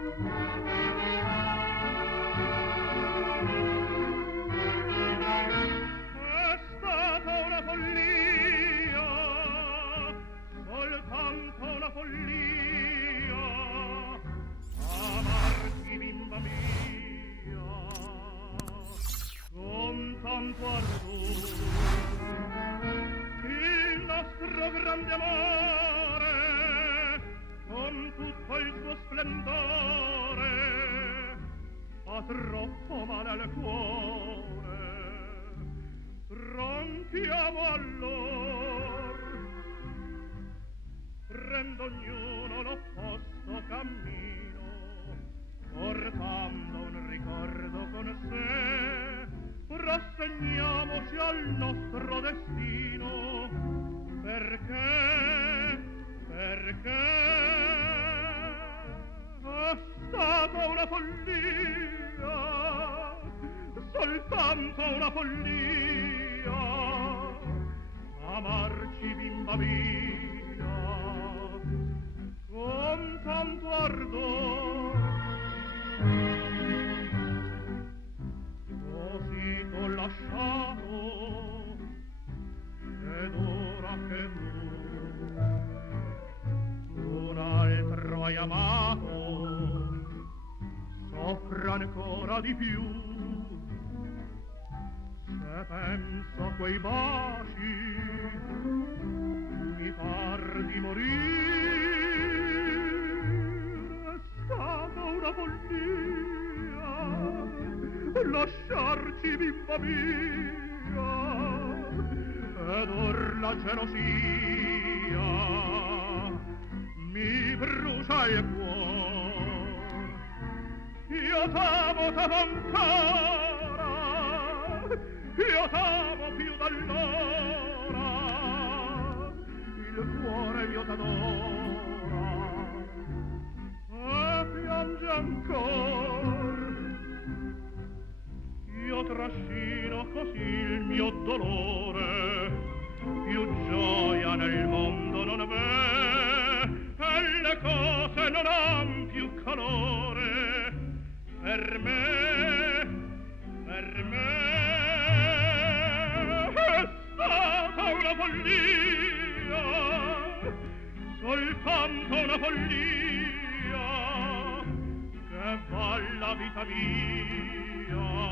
È stata una follia, soltanto una follia, amarti bimba mia, con tanto ardore, il nostro grande amore, con tutto il suo splendore, fa troppo male al cuore. Ronchiamo allor, prendo ognuno l'opposto cammino, portando un ricordo con sé, rassegniamoci al nostro destino, perché è stata una follia, soltanto una follia, amarci bimba mia, con tanto ardor. Così t'ho lasciato, ed ora che tu un altro hai amato, soffro ancora di più. Se penso a quei baci, mi par di morire. È stata una follia lasciarci bimba mia, ed or la gelosia mi brucia il cuore. Io t'amo tanto ancora, io t'amo più d'allora, il cuore mio t'adora e piange ancor. Io trascino così il mio dolore, più gioia nel mondo non v'è, e le cose non han più calore. Per me è stata una follia, soltanto una follia, che val la vita mia.